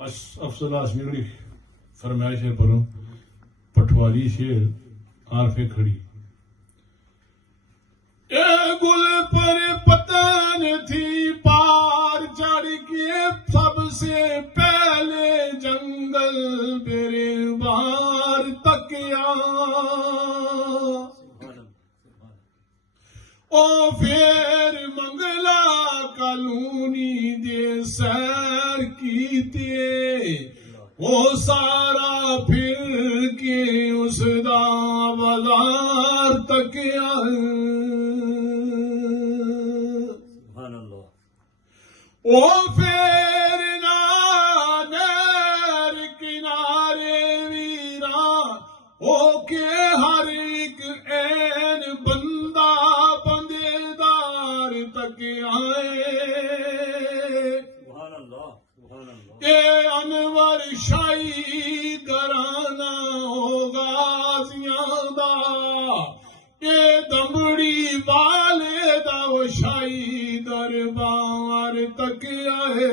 افضل آسمی فرمائش ہے پروں پٹھوالی شیر عارف کھڑی اے گل پر پتن تھی پار چڑھ کے سب سے پہلے جنگل میرے بار تکیا او پھر منگلا کالونی دے سیر کیتے وہ سارا پھر کے اس دا بازار تکیا او پھر نیر کنارے ویراں ہو کے ہر ایک این بندہ بندے دار تکیا اے انور شاہی گھرانہ ہو غازیاں دا اے دمڑی والے دا وہ شاہی دربار تکیا ہے